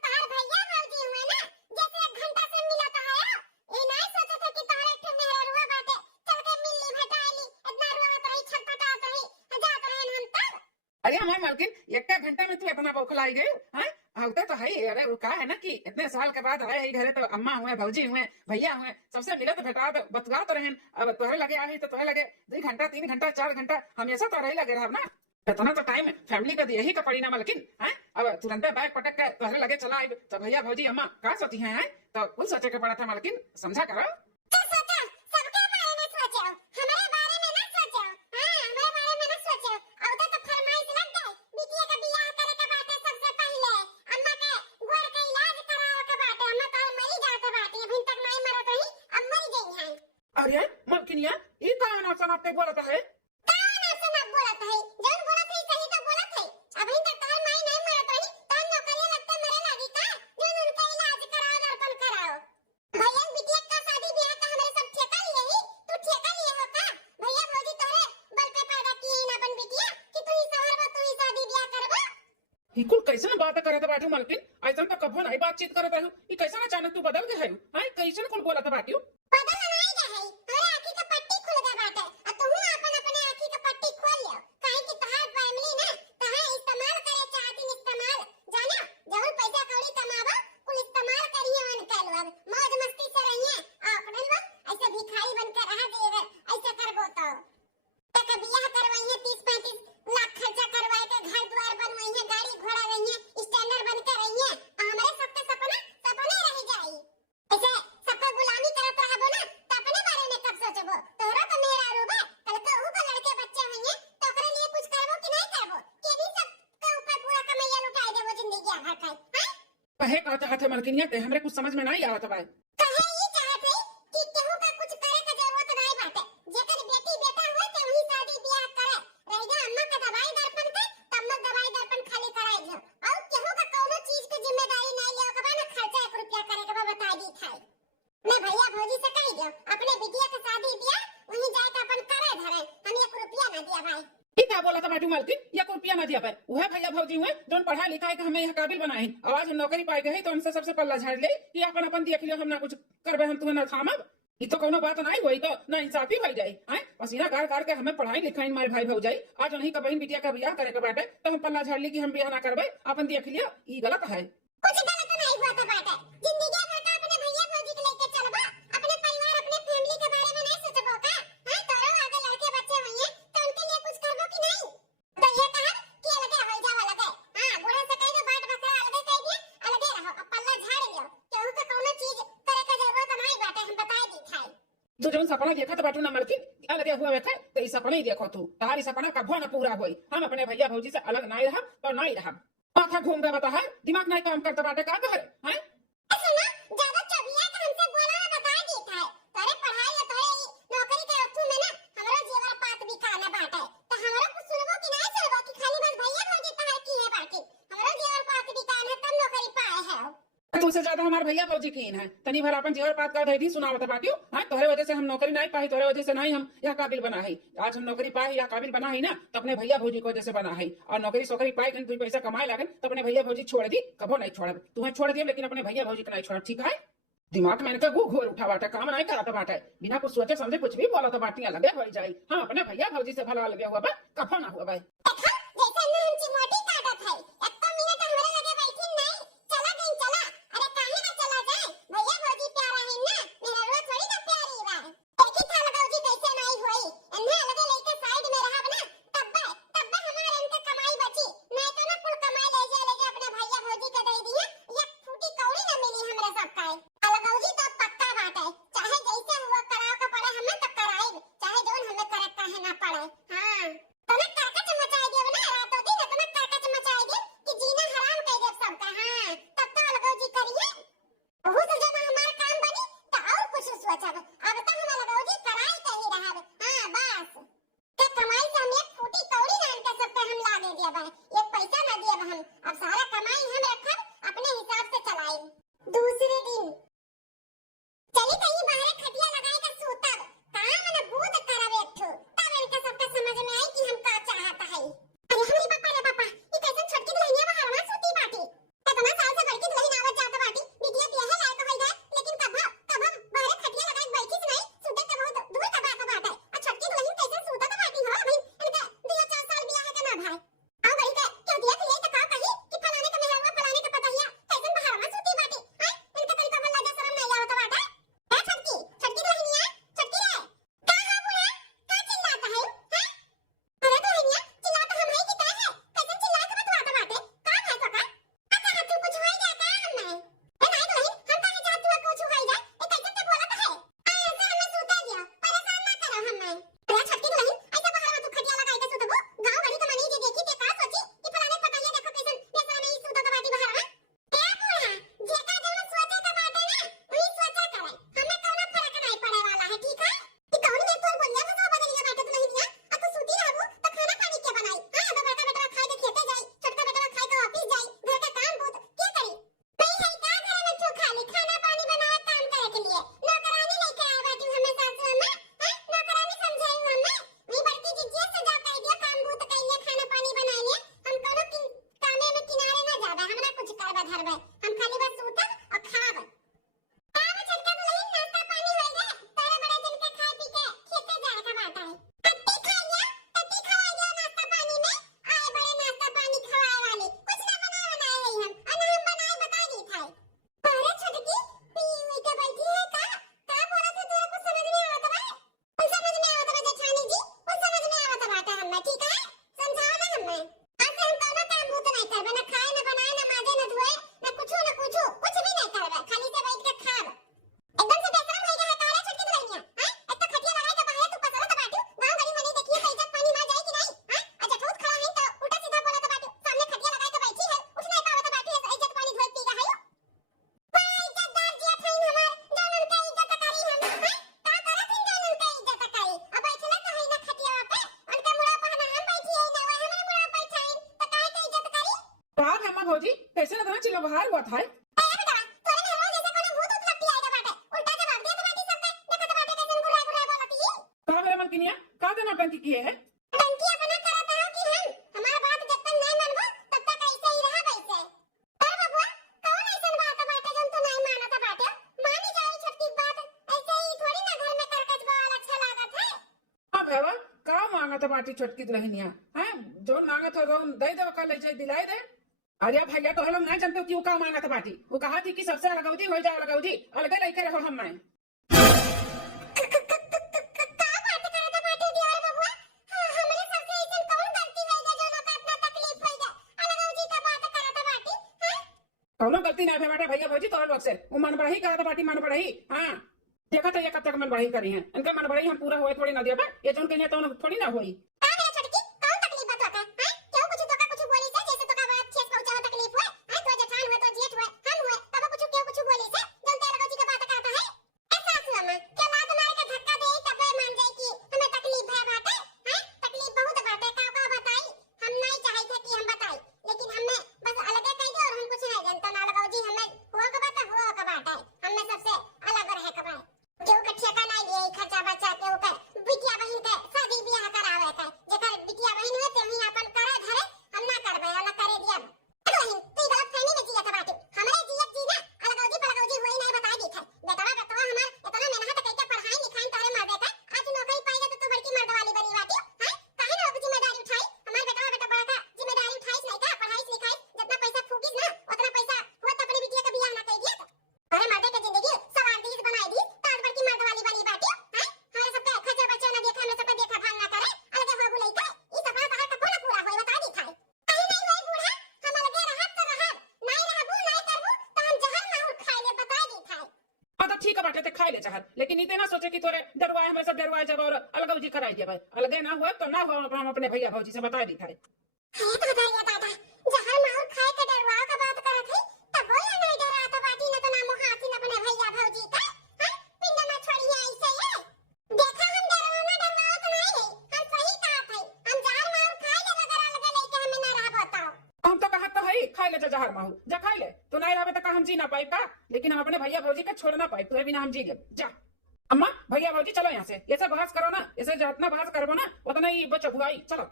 अरे हमारे मालकिन एक घंटा में तू इतना बौखलाई गई हैं? होता तो है ही। अरे वो कहा है ना कि इतने साल के बाद आए ही घरे तो अम्मा हुए, भौजी हुए, भैया हुए, सबसे मिले तो भेटा बतवा तो रहें। अब तोहरे लगे आई तो तोहरे लगे 2 घंटा 3 घंटा 4 घंटा हमेशा तो रही लगे रहा ना। इतना तो टाइम फैमिली का यही का पड़ी ना मालकिन हैं? अब तुरंत बैग पटक के तोहरे लगे चला आई तो भैया भौजी अम्मा का सोची हैं? तो कुछ सोचे के पड़ा था मालकिन, समझा करो। तो सोचो, सबके बारे में सोचो, हमारे बारे में ना सोचो। हाँ, हमारे बारे में ना सोचो। और तो फरमाइश लग गई, बिटिया का बियाह करे के बाटे सबसे पहले। अम्मा के गोर का इलाज करावे के बाटे। अम्मा का मरी जात बाटे, अभी तक नहीं मरत रही, अब मर गई हैं। अरे मालकिन या ये का ना सुनाते बोलता है? कौन ऐसे ना बोलत है? जौन बोलत है सही तो बोलत है। अभी तक तार माई नहीं मरत रही, तो नौकरियां लगते मरे लगी का? जौन उनका इलाज कराओ, दर्पण कराओ। भैया बिटिया का शादी ब्याह का हमारे सब ठेका लिए ही, तू ठेका लिए हो का? भैया भौजी तोरे बल पे पैदा किए हैं अपन बिटिया कि तू ही सवरबा, तू ही शादी ब्याह करबा। ही कुल कैसे बात करत बाटू मालकिन? ऐसा तो कभो नहीं बातचीत करत रहू। ये कैसा अचानक तू बदल गए है? हां कैसे कुल बोलत बाटू? बदल नहीं गए है, हमारे आंखी का पट्टी खुल गए बाटे। अब तू अपन अपने आंखी का पट्टी खोल लियो। काहे कि तहार फैमिली ना तहां इस्तेमाल करे चाहती, इस्तेमाल जाना। जवन पैसा कौड़ी कमावा कुल इस्तेमाल करिए मन कर लो। मौज मस्ती से रहिए और अपने लोग ऐसे भिखारी बनकर रह जाइए। ऐसे करबो तो एक बियाह करवाइए, 30-35 लाख खर्चा करवाए के घर द्वार बनवाइए, गाड़ी घोड़ा रहिए, स्टैंडर्ड बनकर रहिए। हमारे सबके सपना सपने रह जाई। ऐसे सबका गुलामी करत रहबो ना तो अपने बारे में कब सोचबो? तोरा तो मेरा रूबे, कल को ऊ को लड़के बच्चे होंगे तो ओकरे लिए कुछ करबो कि नहीं करबो? के भी सब के ऊपर पूरा कमैया लुटाई देबो जिंदगी भर का? हैं? कहे का चाहते मालकिन या? हमरे कुछ समझ में नहीं आवत बा। कहे ये चाहत है कि केहू का कुछ करे के जरूरत नहीं बाटे। जेकर बेटी बेटा हुए तो वही शादी ब्याह करे। रहेगा अम्मा का दवाई दर्पण पे, तब मत दवाई दर्पण खाली कराई दियो। और केहू का कोनो चीज की जिम्मेदारी नहीं लियो के बा ना, खर्चा 1 रुपया करे के बा बता दी खाई। मैं भैया भौजी से कह दियो अपने बिटिया का शादी ब्याह वहीं जाके अपन करे धरे। हम 1 रुपया ना दिया भाई। ये क्या बोला था बाटू मालकिन? या कोई रुपया ना दिया पाए? वह भैया भौजी हुए जो पढ़ा लिखा है कि हमें यहाँ काबिल बनाए। और आज हम नौकरी पाए गए तो हमसे सबसे पल्ला झाड़ ले कि अपन अपन देख लियो, हम ना कुछ करबे, हम तुम्हें ना थामब। ये तो कोनो बात नहीं हुई, तो ना इंसाफी हो जाए हैं? पसीना गार गार के हमें पढ़ाई लिखाई मारे भाई भौजाई आज नहीं का बहन बिटिया का ब्याह करे के बाटे तो हम पल्ला झाड़ ली कि हम ब्याह ना करबे, अपन देख लियो। ये गलत है। कुछ गलत नहीं हुआ था बाटे। जिंदगी भर का अपने भैया भौजी के लेके चलबा, अपने परिवार अपने फैमिली के बारे में नहीं सोचबो का? हां, तोरो आगे लड़के बच्चे होंगे तो उनके लिए कुछ करबो कि नहीं? तो ये कहा कि अलगे हो जावा लगे। हां, बूढ़े से कह दो बाट बकरा अलगे कह दिया, अलगे रहो। अब पल्ला झाड़ लियो। केहू के कोनो चीज करे के जरूरत नहीं बाटे, हम बता दी थाई। तो जो सपना देखा था बाटू ना मालकिन, क्या लगे हुआ है तो ये सपना ही देखो तू। तुम्हारी सपना कभो ना पूरा होई। हम अपने भैया भौजी से अलग नहीं रहा और नहीं रहा। माथा घूम गया बता है, दिमाग नहीं काम करता बाटे का करे हैं? सुनो, ज्यादा चबिया के हमसे बोला ना बता दी थाई। तोरे पढ़ाई और तोरे नौकरी के रथू में ना हमरो जीवन पात भी खाना बाटे। तो हमरो कुछ सुनबो कि नहीं सुनबो कि खाली बस भैया भौजी तहार की है बाकी? हमरो जीवन पात भी खाना तब नौकरी पाए है। तुमसे ज्यादा हमारे भैया फौजी कीन है। तनी भर अपन जीवन पात का ढेरी सुनावत बाटियो। हां, तोहरे वजह से हम नौकरी नहीं पाई, तोहरे वजह से नहीं हम यह काबिल बना है। आज हम नौकरी पाए या काबिल बना है ना तो अपने भैया भौजी की वजह से बना है। और नौकरी सोकरी पाए कि तू पैसा कमाए लागन तो अपने भैया भौजी छोड़ दी, कभो नहीं छोड़ब। तुम्हें छोड़ दिए लेकिन अपने भैया भौजी को नहीं छोड़ब, ठीक है? दिमाग में इनका घोर उठा बाटे, काम नहीं कराता बाटे, बिना कुछ सोचे समझे कुछ भी बोला तो बाटियां लगे हो जाए। हाँ, अपने भैया भौजी से भला लगे हुआ बा, कभो ना हुआ भाई। देखा जैसे ना हम चिमोटी काटत है, एक तो मिनट हमरे लगे बैठी नहीं, चला गई चला। अरे काहे ना चला जाए? भैया भौजी प्यारा है ना, मेरा रो थोड़ी ना प्यारी बा। एक ही था लगा जी कैसे नहीं हुई, अन्ना लगे लेके साइड में रहब ना, तब्बे हमारे इनके कमाई बची। नहीं तो ना कुल कमाई ले अपने भैया भौजी के दे दिए, एक फूटी कौड़ी ना मिली हमरे सबका। अलगौ जी तो पक्का बात है, चाहे जैसे हुआ कराओ का पड़े हमें तो कराई, चाहे जोन हमें करे काहे ना पड़े। हां, तने काका चमचाई दियो हुआ भौजी? कैसे इतना चिल्ला बहार हुआ था? कहा मेरे मलकिनिया का देना टंकी किए है? हाँ भैया का मांगा बाटी छोटकी दुल्हनिया है जो मांगत हो दे दे का ले जाए दिलाई दे। अरे भैया तो लोग नहीं जानते हो कि वो का मांगा बाटी। वो कहा थी कि सबसे अलगौजी हो जाए अलगौजी अलग लेके रहो हम मैं। कौनो गलती नहीं बेटा भैया भौजी तो लोग से वो मन बढ़ी करा था बाटी मन बढ़ी। हाँ देखा था ये कब तक मन बढ़ी करी है इनका मन बढ़ी हम पूरा हुए थोड़ी ना दिया ये जो कहीं तो थोड़ी ना हुई। ठीक है बाटे खाई ले चाहत लेकिन इतने ना सोचे कि तोरे डरवाए हमें सब डरवाए जब और अलगौजी कराई दे भाई अलगे ना हुए तो ना हो हम अपने भैया भौजी से बता दी था। जहर माहू जा खाई ले तो नहीं रहे तो हम जी ना पाए का लेकिन हम अपने भैया भौजी का छोड़ ना पाए तुझे बिना हम जी ले जा। अम्मा भैया भौजी चलो यहाँ से ये सब बहस करो ना इसे जितना बहस करो ना उतना ही बच्चा हुआ चलो।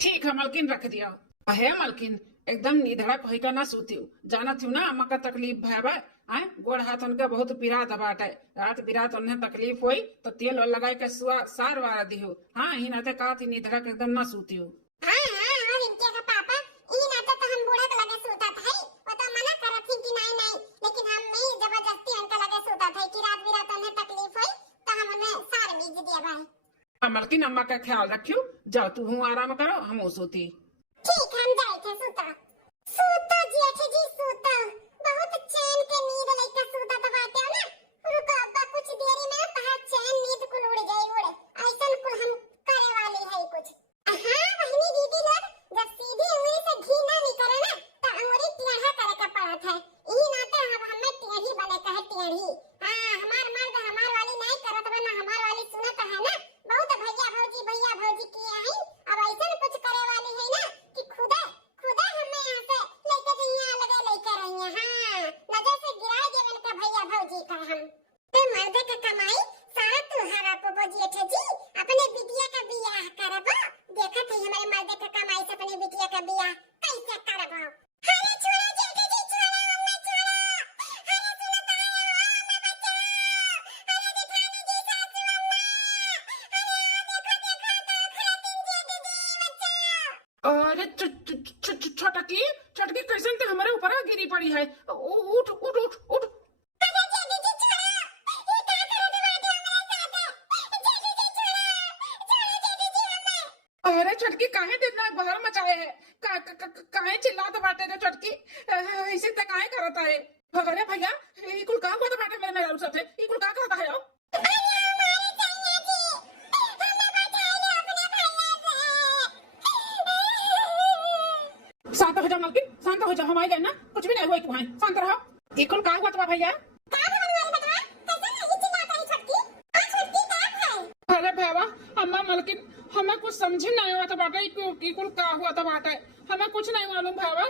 ठीक है मलकिन रख दिया है मलकिन एकदम निधड़ा पहिका ना सूती जाना थी ना अम्मा का तकलीफ भैबा आए गोड़ हाथ उनके बहुत पिरा दबाट है रात बिरात उन्हें तकलीफ हुई तो तेल लगाए के सार वारा दी हो। हाँ ही नाते कहा थी निधड़ा के एकदम ना सूती हो। मलकिन अम्मा का ख्याल रखियो जाओ तू हूँ आराम करो हम सोती। ठीक हम जाए थे सूता सूता जेठ जी सूता बहुत चैन के नींद लेके सूता दबाते हो ना रुको अब्बा कुछ देरी में तहां चैन नींद कुल उड़ जाई उड़े ऐसन कुल हम करे वाली है कुछ। हां बहनी दीदी लोग जब सीधी उंगली से घी ना निकले ना तो अंगूरी टेढ़ा करे के पड़त है ई नाते हम हमें टेढ़ी बने कहे टेढ़ी। हां हमार मर्द हमार वाली नहीं करत बना हमार वाली सुनत है ना बहुत भैया भौजी किए हैं अब ऐसा कुछ करे वाली है ना कि खुदा खुदा हमें यहाँ से लेके जइया लगे लेके रहिए। हाँ नजर से गिरा देवन का भैया भौजी का हम ते मर्द का कमाई सारा तुम्हारा पोपो जेठ जी अपने बिटिया का बियाह करबो देखा थे हमारे मर्द का कमाई से अपने बिटिया का बियाह कैसे करबो। अरे छोड़ा जेठ जी छोड़ा हमने छोड़ा अरे अरे छोटकी छोटकी कैसे ते हमारे ऊपर गिरी पड़ी है। उठ उठ उठ उठ। अरे जेठी जी छोड़ो, ये क्या करत बाटे हमरा साथे? जेठी जी छोड़ो जेठी जी हमें। अरे छोटकी काहे देना बाहर मचाए है? काहे चिल्लात बाटे रे छोटकी? ऐसे ते काहे करता है? अरे भैया ई कुल का होत बाटे मेरे मेरा साथे? ई कुल का करता है हो? अरे हमारे सैया जी, हमें बचा लो अपने भैया से। शांत हो जा मलकिन, शांत हो जा। हम आ गए ना, कुछ भी नहीं हुआ तुम्हारे, शांत रहो। ई कुल का हुआ भैया? अरे भैया अम्मा मलकिन हमें कुछ समझ नहीं हुआ था बाटे ई कुल का हुआ था बाटे, हमें कुछ नहीं मालूम भैया।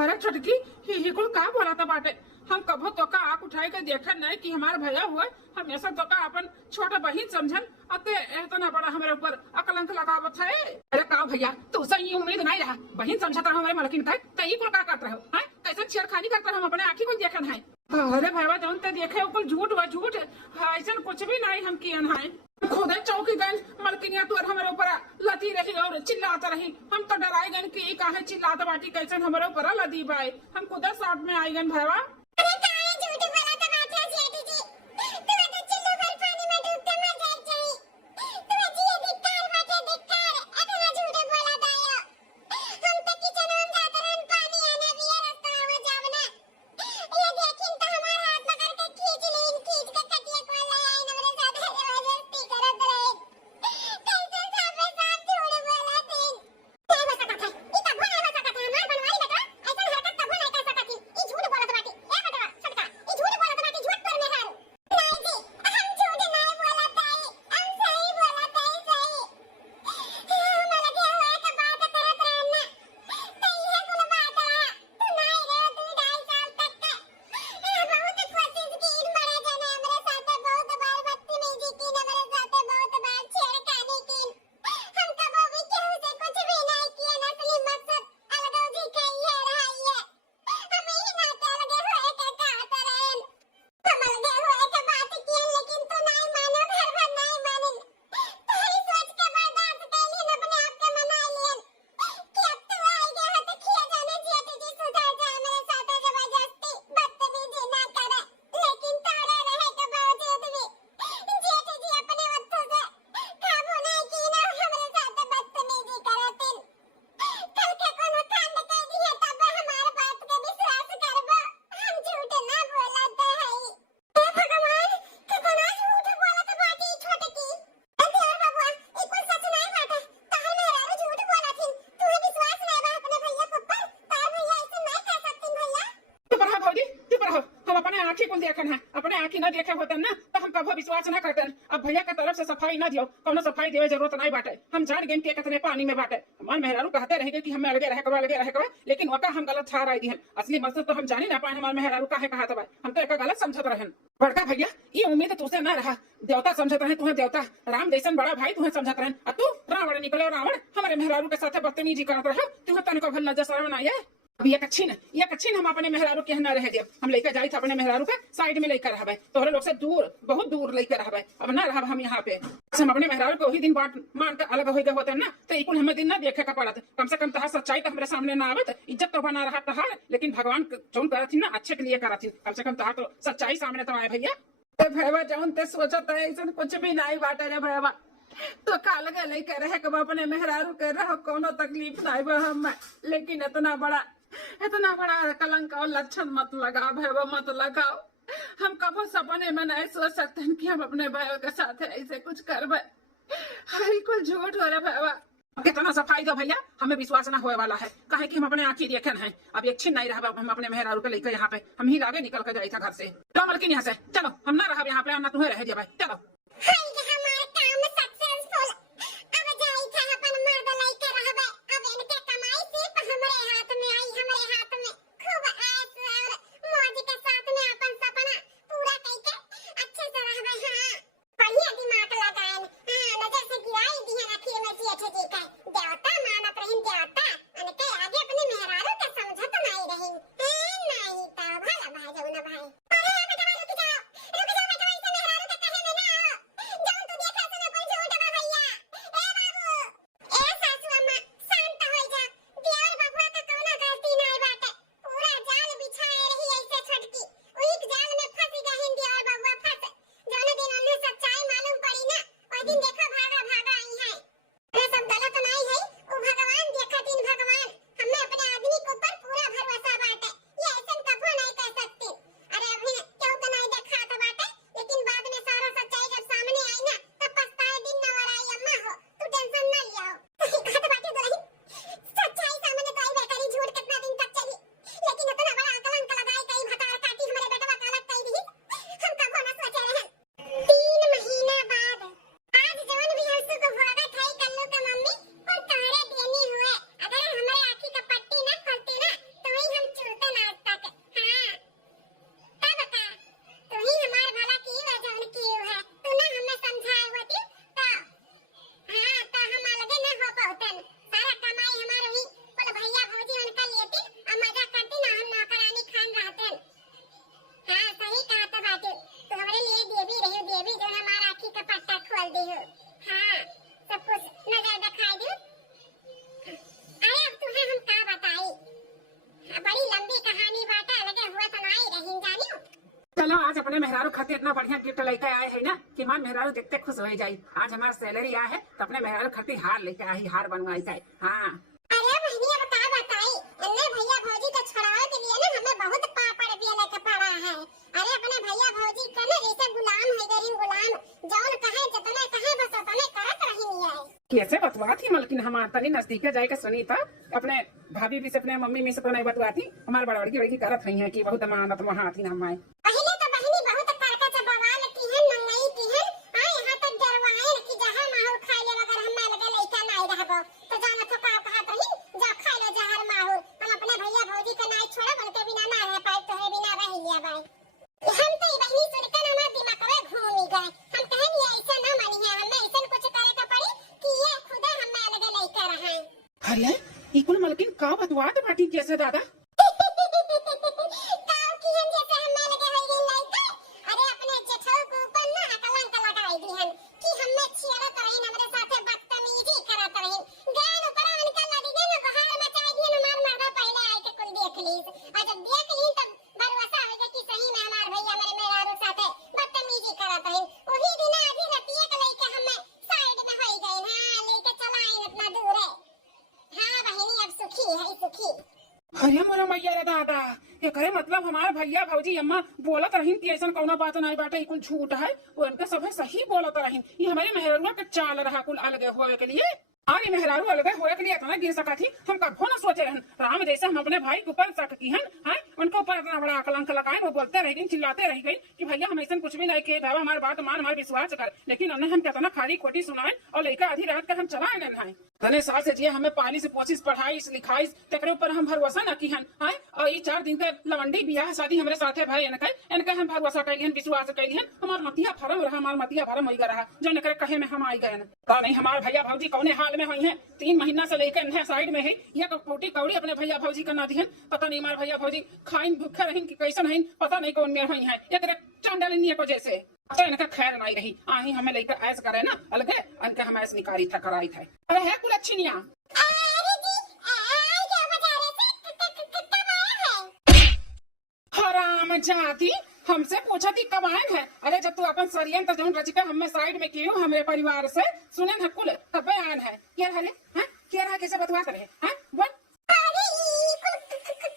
अरे छोटकी ये कुल का बोला था बाटे? हम कभो तो का आँख उठाए के देखा नहीं कि हमारे भैया हुआ, हमेशा तो का अपन छोटा बहन समझन अते इतना बड़ा हमारे ऊपर अकलंक लगावत है। अरे का भैया तो सही ये उम्मीद नहीं रहा, बहन समझता हमारे मलकिन का तो ये कुल का करते हो हैं? कैसे छेड़खानी करते हम अपने आँखी को देखन है। अरे भैया जौन ते देखे कुल झूठ व झूठ, ऐसा कुछ भी नहीं हम कियन है। खुद चौकी गए मलकिनिया तू हमारे ऊपर लती रही और चिल्लाता रही, हम तो डराए गए कि काहे चिल्लाता बाटी कैसे हमारे ऊपर लदी बाई। हम खुद साथ में आई गए भैया। अरे काहे झूठ बोला था बाटे जेठी जी, तू तो चिल्लो भर पानी में डूब के मर जाए चाहिए। तू जी धिक्कार बाटे धिक्कार, इतना झूठ बोला था यो। हम तो किचन में जाते रहन, पानी आने भी रास्ता में जावना। ये देखिन तो हमारे हाथ पकड़ के खींच लीन, खींच के कटिया को ले आई हमरे साथ जबरदस्ती करत रहे। कैसे साफे साफ झूठ बोला थीन। क्या हो सकत है? ई तो भोला हो सकत है हमार बनवारी बेटा, ऐसा हरकत तो भोला कर सकत थी। ई झूठ बोलत बाटी, ए बेटा छोटका, ई झूठ बोलत बाटी, झूठ पर में हारू। नहीं जी, हम झूठ नहीं बोलत है, हम सही बोलत है सही। हम लगे हुए के बात करत रहना। तो ये कुल बात है, तू नहीं रहे तू 2.5 साल तक का। बहुत कोशिश की इन बड़े जने हमरे साथे बहुत बार बदतमीजी की, हमरे साथे बहुत बार छेड़खानी की। हम कबो भी केहू से कुछ भी नहीं किया, असली मकसद अलगौ जी का ये रहा ये। हम ही नाते लगे हुए के कहत रहेन। हम लगे हुए के बात किए लेकिन तू नहीं मानो, घर भर नहीं मानिन। तोहरी सोच के बर्दाश्त कैलीन, अपने आप के मना लियन कि अब तू आई गए हो तो किए जाने जेठी जी सुधर जा, मेरे साथे जबरदस्ती बदतमीजी ना करे। लेकिन तोड़े रहे के बावजूद भी जेठी जी अपने वक्त से काबू नहीं की ना, हमरे साथे बदतमीजी करतिन। कल के कोनो कांड कह दिए तब हमारे बात के विश्वास करबो, हम झूठ ना बोलत हई। हे भगवान, कितना झूठ बोलत बाटी छोटकी। ए देवर बाबूआ, ई कुल सच नहीं बाटे, तहर मेहरारू झूठ बोलथिन। तुहे विश्वास नहीं बा अपने भैया के ऊपर, तार भैया ऐसे नहीं कह सकतिन भैया। चुप रहो भौजी, चुप रहो। हम अपने आँखी को देखन है, अपने आँखी न देखे होते ना तो हम कभी विश्वास न करते। अब भैया के तरफ से सफाई न दियो, कोनो सफाई देवे जरूरत नहीं बाटे। हम जान गए के कितने पानी में बाटे। हमार मेहरारू कहते रहेंगे कि हमें अलगे रहे कबा, लेकिन वका हम गलत ठहराई दिहन। असली मकसद तो हम जानी ना पाए हमार मेहरारू काहे कहत बा, हम तो एक गलत समझत रहन। बड़का भैया ये उम्मीद तुझसे न रहा, देवता समझत रहे तुम्हें देवता, राम जैसन बड़ा भाई तुम्हें समझत रहन। अब तू रावण निकले, रावण हमारे मेहरारू के साथ बदतमीजी करत रहे। तुम्हें तनिको भल नजर शर्म नहीं है? अब ये कच्छिन हम अपने मेहरारू के न रह दियो। हम लेकर जाई थे अपने मेहरारू के साइड में लेकर रहबे, तोहरे लोग से दूर, बहुत दूर लेकर रहबे। अब ना रहब हम यहाँ पे। हम अपने मेहरारू को वही दिन बात मान के अलग हो गए होते ना तो इकुल हमें दिन ना देखे का पड़त। कम से कम तहार सच्चाई तो हमारे सामने ना आवत, इज्जत तो बना रहा तहार, लेकिन भगवान जौन करथिन ना अच्छे के लिए करथिन। कम से कम तहार तो सच्चाई सामने तो आए भैया। तो भैया जौन ते सोचत है ऐसा कुछ भी नहीं बाटे रे भैया। तो काल के लेकर रहे कब अपने मेहरारू के रहो, कोनो तकलीफ नहीं बा हम, लेकिन इतना बड़ा कलंक और लक्षण मत लगाओ भैया, मत लगाओ। हम कबो सपने में नहीं सोच सकते कि हम अपने भाइयों के साथ ऐसे कुछ करबे। बिल्कुल झूठ हो रहा भैया। कितना सफाई दो भैया, हमें विश्वास ना होए वाला है, कहे कि हम अपने आंखी देखन है। अब एक छिन नहीं रहा, हम अपने मेहरारू के लेकर यहाँ पे हम ही लागे निकल कर जाए था घर से। तो मलकिन यहाँ से चलो, हम ना रहा यहाँ पे, ना तुम्हें रह जाए, चलो। हाय जे हमार काम सक्सेसफुल। अब जाई था अपन मर्द लइके रहबे। अब इनके कमाई सिर्फ हमरे हाथ में आई, हमरे हाथ में खूब ऐश और मौज के साथ में अपन सपना पूरा करके अच्छे से रहबे। हां बढ़िया दिमाग लगाएन। हां नजर से गिराई दिहन आखिर में जी अच्छे जी का देवता मानत रहिन देवता। उनके आगे अपने मेहरारू के समझत नहीं रहिन। नहीं तो भला भाई जाऊ ना भाई। अरे बेटा रुक जाओ बेटा, ऐसे मेहरारू के कहे में ना आओ। जौन तू देखे सुने कोई झूठ बा भैया। ए बाबू ए सासू अम्मा शांत हो जा। देवर बबुआ का कोनो गलती नहीं बाटे। पूरा जाल बिछाए रही ऐसे छटकी, उही जाल में फंस गहिन देवर बबुआ फंस। जौन दिन उन्हें सच्चाई मालूम पड़ी ना, ओइ दिन देखो भागा भागा आई है। ये सब गलत नहीं है। ओ भगवान देखतिन भगवान, हमें अपने आदमी के ऊपर पूरा भरोसा बाटे। ये ऐसा कभो नहीं कह सकते। अरे अभी क्यों तो नहीं देखा था बाटे, लेकिन बाद में सारा सच्चाई जब सामने आई ना, तब पछताए दिन न और आई। अम्मा हो तू टेंशन ना लियो। कहत बाटे दुल्हन, सच्चाई सामने तो आई बेकारी, झूठ कितना दिन तक चली, लेकिन इतना बड़ा आकलन लगाई कई भकार काटी हमारे बेटवा कालक कई दी। हम कभो न सोचे रहन। 3 महीना बाद आज जवन भी हंसू को भोगत है कल्लू का मम्मी और तोहरे देनी हुए। अगर हमारे आँखी का पट्टी ना खोलती ना, तो ही हम चूरते ना आज तक। हाँ तब बता, तू ही हमार भला की वजह उनकी है। तू ना हमें समझाए होती तो हाँ तो हम अलगे ना हो पाउतन। सारा कमाई हमार हुई बोल भैया भौजी उनका लेती और मजा करती ना, हम नौकरानी खान रहतन। हाँ सही कहा था बाटू, तो हमारे लिए देवी रही देवी जो हमारा आँखी का पट्टा खोल दी हो। हाँ सब कुछ नजर दिखाई दू। अरे अब तुम्हें हम क्या बताई, बड़ी लंबी कहानी बाटा, लगे हुआ तो नहीं रही जानियो। चलो आज अपने मेहरारू खाते इतना बढ़िया गिफ्ट लेकर आए है ना कि हमारे मेहरारू देखते खुश हो जाये। आज हमारा सैलरी आया है तो अपने मेहरारू खाते हार लेके आई, हार बनवाई जाए। हाँ अरे बहनी अब क्या बताई, अन्ने भैया भौजी को छुड़ाने के लिए ना हमें बहुत पापड़ भी लेके पड़ा है। अरे अपने भैया भौजी का ना जैसे गुलाम है गरीब गुलाम, जौन कहे जितने कहे बस उतने करत रही है। कैसे बतवा थी मलकिन, हमारे तनी नजदीक जाए सुनी था। अपने भाभी भी से अपने मम्मी में से तो नहीं बतवा थी, हमारे बड़बड़ी बड़ी करत रही है कि बहुत अमानत वहाँ थी ना। पहले तो बहनी बहुत करकच बवाल की है, नंगई की है। हां यहां तक डरवाए कि जहर माहौल खाए ले अगर हम लगे लइका नहीं रहबो तो जाना तो का कहत रही जा खा लो जहर माहौल। हम अपने भैया भौजी के नहीं छोड़ब, उनके बिना ना रह पाए, तोहरे बिना रह लिया भाई। हम तो बहनी सुनकर हमारा दिमाग में घूम ही गए। हम कहे ये ऐसा ना मानी है, हमें ऐसा कुछ करे तो पड़ी कि ये खुद हम लगे लइका रहे। अरे इकुल मलकिन का बतवा दे बाटी कैसे दादा। काव की हम जैसे हमें लगे हो गई लाइक। अरे अपने जेठौ के ऊपर ना कलंक लगाई दी हन कि हमें छियरत रही, हमरे साथे बदतमीजी करत रही। गान ऊपर उनका लगी गई ना बहार मचाई दी, हमार मर्दा पहले आए के कुल देख ली, और जब देख ली तब भरोसा हो गया कि सही में हमार भैया मेरे मेहरारू साथे बदतमीजी करत रही। वही दिन आधी रतिया के लेके हमें साइड में हो गई। हां लेके चला आई इतना दूर है। हां बहनी अब सुखी है सुखी। अरे मोरा मैया रे दादा, ये करे मतलब हमारे भैया भौजी अम्मा बोलत रही कि ऐसा कौनो बात नहीं बाटे, कुल झूठ है। वो इनके सब सही बोलत रही। ये हमारे मेहरारू के चाल रहा कुल अलग होए के लिए। अरे मेहरारू अलग होए के लिए इतना गिर सका थी, हम कभो न सोचे रहन। राम जैसे हम अपने भाई के ऊपर शक की हन, उनके ऊपर इतना बड़ा कलंक लगाए। वो बोलते रह गई, चिल्लाते रह गई कि भैया हम ऐसा कुछ भी नहीं किए, बाबा हमारी बात मान, हमारे विश्वास कर। लेकिन उन्हें हम कितना खाली खोटी सुनाए और लड़का आधी रात का हम चला नहीं। तने साल से जिए हमें पाली से कोशिश पढ़ाई लिखाई तेरे ऊपर हम भरोसा न की हन। और ये 4 दिन के लवंडी बियाह शादी हमारे साथे भाई इनका हम भरोसा कैलिहन, विश्वास कैलिहन। हमार मतिया फरम रहा, हमार मतिया फरम हो रहा, जो इनके कहे में हम आई गए न। नहीं हमारे भैया भौजी कौने हाल में हुई है, 3 महीना से लेकर इन्हें साइड में है। यह कोटी कौड़ी अपने भैया भौजी का ना दिहन। पता नहीं हमारे भैया भौजी खाइन भूखे रही कि कैसे नहीं, पता नहीं कौन में हुई है। एक चांडालिनी को जैसे तो इनका खैर नहीं रही। आही हमें लेकर ऐस करे ना अलगे, इनके हम ऐस निकारी था कराई था। अरे है कुल अच्छी निया। अरे जी आ क्या बता रहे थे, कब आया है? हराम जाती, हमसे पूछा थी कब आए हैं। अरे जब तू अपन सरियन तो जौन रचिका हमें साइड में क्यों हमारे परिवार से सुने न कुल तब आए हैं। क्या हरे हैं क्या रहा कैसे बतवा रहे हैं बोल। अरे ई कुल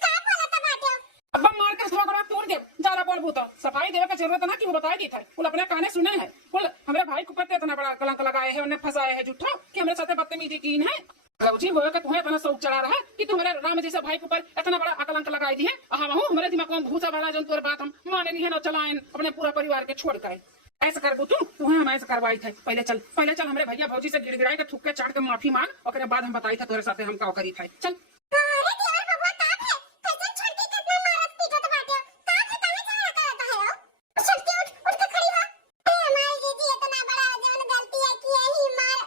का बोला था बाटे, अब मार के थोड़ा तोड़ के जाला बोल बूता सफाई देवे का जरूरत ना कि वो बताई दी था कुल अपने काने सुने है कुल हमारे भाई को पत्ते इतना बड़ा कलंक लगाए है उन्हें फंसाए है झूठा कि हमारे साथ बदतमीजी की है। रउजी वो का तुम्हें इतना शौक चढ़ा रहा है कि तुम्हारे राम जैसे भाई के ऊपर इतना बड़ा कलंक लगाई दी है। हम हमारे दिमाग में भूसा भरा जो तोर बात हम माने नहीं है ना चलाएं अपने पूरा परिवार के छोड़ कर ऐसा कर दू तुम्हें हम ऐसा करवाई थे। पहले चल हमारे भैया भौजी से गिड़गिड़ाई के थूक के चाट के माफी मांग और बाद हम बताई था तेरे साथ हम का करी था। चल अरे देवर बबुआ काप है फैशन छोड़ के कितना मारत पीटत बाटे काप है कहां जा रहा है हो चलती उठ के खड़ी हो। ए हमारी दीदी इतना बड़ा जान गलती है कि यही मारो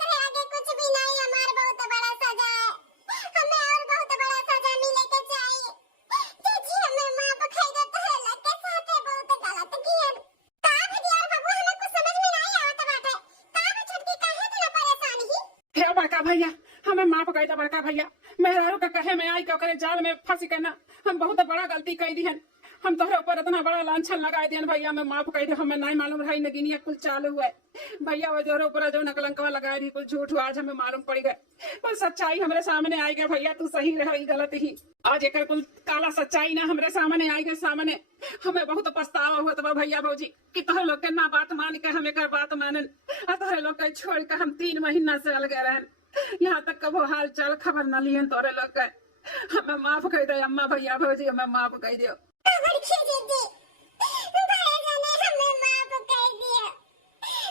करे आगे कुछ भी नहीं हमार बहुत बड़ा सजा है हमें और बहुत बड़ा सजा मिले के चाहिए। जी हमें माफ कर दो तो लगे साथे बहुत गलत किया काप है देवर बबुआ हमें कुछ समझ में नहीं आवत बाटे काप है छुटकी काहे इतना परेशान ही हे बड़का भैया हमें माफ कर दे बड़का भैया मेहरारू का कहे में आई के ओकरे जाल में फंसी के ना हम बहुत बड़ा गलती कर दी है हम तोहरे ऊपर इतना बड़ा लांछन लगा दियन भैया मैं माफ कर दे हमें नहीं मालूम रही नगिनिया कुल चालू हुआ भैया वो जोरे ऊपर जो नकलंकवा लगा दी कुल झूठ आज हमें मालूम पड़ गए कुल सच्चाई हमारे सामने आई गई भैया तू सही रही गलत ही आज एक कुल काला सच्चाई ना हमारे सामने आई गए सामने हमें बहुत पछतावा हुआ था भैया भौजी कि तोहरे लोग के ना बात मान के हमें कर बात मानन और तोहरे लोग के छोड़ के हम 3 महीना से अलग रहन यहाँ तक कबो हाल चाल खबर न लियन तोरे लोग के हमें माफ कर दे अम्मा भैया भौजी हमें माफ कर दियो। बड़की दीदी भाईजा ने हमें माफ कर दिया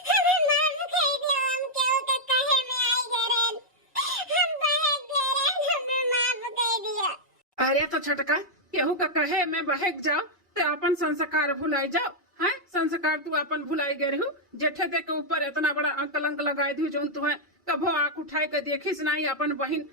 हमें माफ कर दिया हम क्यों का कहे में आई गरन हम बहक गरन हमें माफ कर दिया। अरे तो छटका केहू का कहे में बहक जाओ तो अपन संस्कार भुलाई जाओ है संस्कार तू अपन भुलाई गए रहू जेठे दे के ऊपर इतना बड़ा कलंक लगाई दी जो तुम्हें कभो आंख उठाए के देखिस नहीं अपन बहन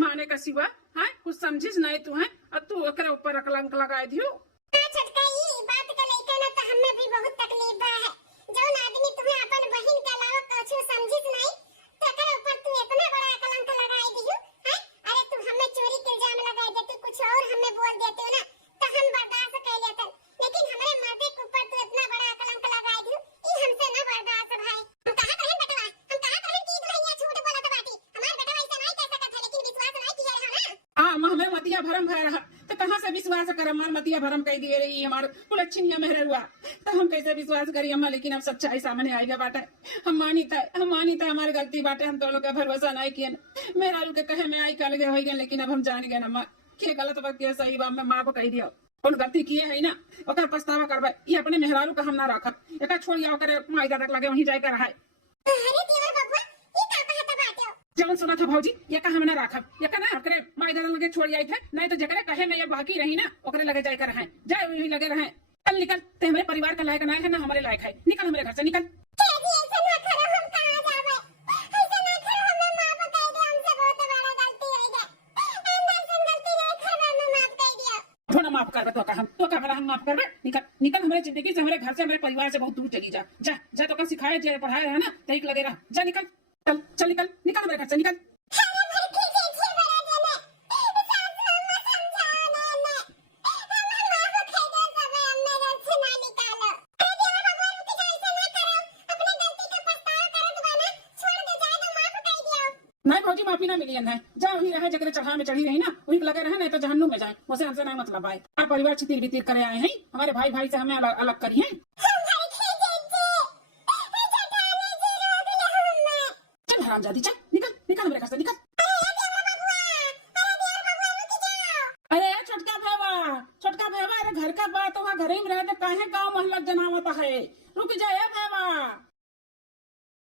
माने का सिवा है कुछ समझिस नहीं तू है और तू ओकरे ऊपर कलंक लगाई दियो। छटका ई बात का लइका ना तो हमें भी बहुत तकलीफ बा है जौन आदमी तुम्हें अपन बहन के अलावा कुछ समझिस नहीं तकर ऊपर तू इतना बड़ा कलंक लगाई दियो है। अरे तू हमें चोरी के इल्जाम लगाई देती कुछ और हमें बोल देती ना तो हम बर्दाश्त कर लेते लेकिन हमारे माथे के ऊपर तू इतना बड़ा कलंक लगाई दियो ई हमसे ना बर्दाश्त भाई। हम कहां कहन बटवा हम कहां कहन की दुल्हनिया झूठ बोलत बाटी हमार बेटा ऐसा नहीं कह सकत है लेकिन विश्वास नहीं किया रहा ना। हाँ हमें मतिया भरम भय रहा तो कहाँ से विश्वास कर हमार मतिया भरम कह दिए रही हमारे कुल अच्छी मेहर हुआ तो हम कैसे विश्वास करिए अम्मा लेकिन अब सच्चाई सामने आएगा बाटे हम मानी था हमारी गलती बाटे हम तो लोग का भरोसा नहीं किए मेरा के कहे में आई कल गए हो गए लेकिन अब हम जान गए अम्मा के गलत वक्त के सही बात में माफ कह दिया कौन गलती किए है ना ओकर पछतावा करबे ये अपने मेहरारू का हम ना रखब एक छोड़िया ओकर मायदा तक लगे वहीं जाकर रहा है। अरे देवर बबुआ ई का कहत बाटे जवन सुना था भौजी ये का हम ना रखब ये का ना ओकरे मायदा लगे छोड़ आई थे नहीं तो जकरे कहे में ये बाकी रही ना ओकरे लगे जाकर रहे जाए वहीं लगे रहे। चल निकल ते हमारे परिवार का लायक नहीं है ना हमारे लायक है निकल हमारे घर से निकल। जी ऐसा ना करो हम कहां जावे ऐसा ना करो हमें माफ कर दे हमसे बहुत बड़ा गलती हो गई अंदर से गलती नहीं कर हमें माफ कर दिया थोड़ा माफ कर तो का हम माफ करबे निकल हमारे जिंदगी से हमारे घर से हमारे परिवार से बहुत दूर चली जा तो का सिखाए जे पढ़ाए है ना तई लगे रहा जा निकल चल निकल हमारे घर से निकल। नहीं भौजी माफी ना मिली है जा वही रहे जगह चढ़ा में चढ़ी रही ना वही लगे रहे नहीं तो जहन्नुम में जाए उसे हमसे नहीं मतलब आए हमारे परिवार चितिर बितिर करे आए हैं हमारे भाई से हमें अलग करी है। चल हरामजादी चल निकल हमारे घर से निकल। अरे छोटका भैया अरे घर का बात वहाँ घर ही में रहे तो काहे गाँव मोहल्ला जनावत है रुक जाए भैया।